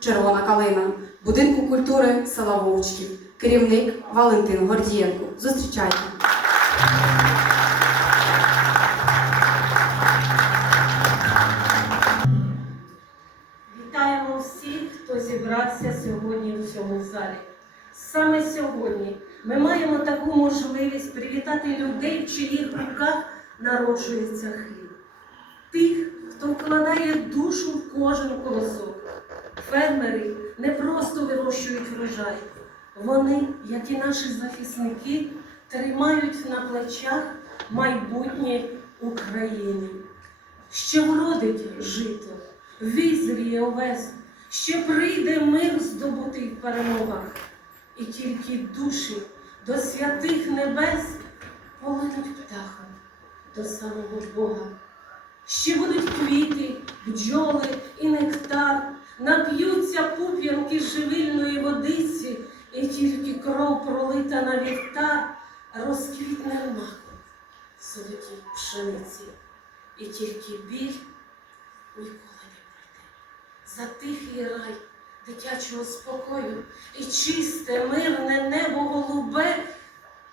Червона калина, будинку культури села Вовчків. Керівник Валентин Гордієнко. Зустрічайте. Вітаємо всіх, хто зібрався сьогодні в цьому залі. Саме сьогодні ми маємо таку можливість привітати людей, в чиїх руках народжується хліб. Тих, хто вкладає душу в кожен колосок. Фермери не просто вирощують врожай. Вони, як і наші захисники, тримають на плечах майбутнє України. Ще вродить жито, визріє овес, ще прийде мир, здобутий в перемогах. І тільки душі до святих небес полетять птахом до самого Бога. Ще будуть квіти, бджоли і нектар, нап'ються пуп'янки живильної водиці, і тільки кров пролита на вівтар розквітне маком в золотій пшениці. І тільки біль ніколи не пройде. За тихий рай дитячого спокою і чисте, мирне небо голубе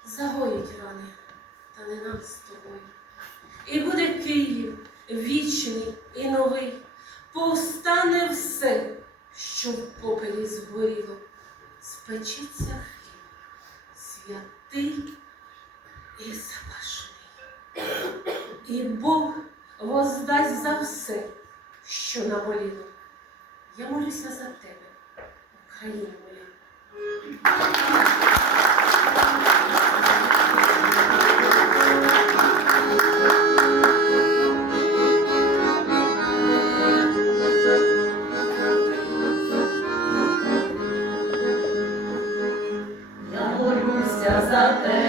загоїть рани, та не нам з тобою. І буде Київ вічний і новий, повстане все, що в попелі згоріло, спечеться хліб, святий і запашний. І Бог воздасть за все, що наболіло. Я молюся за тебе, Україна моя. Я молюся за тебе.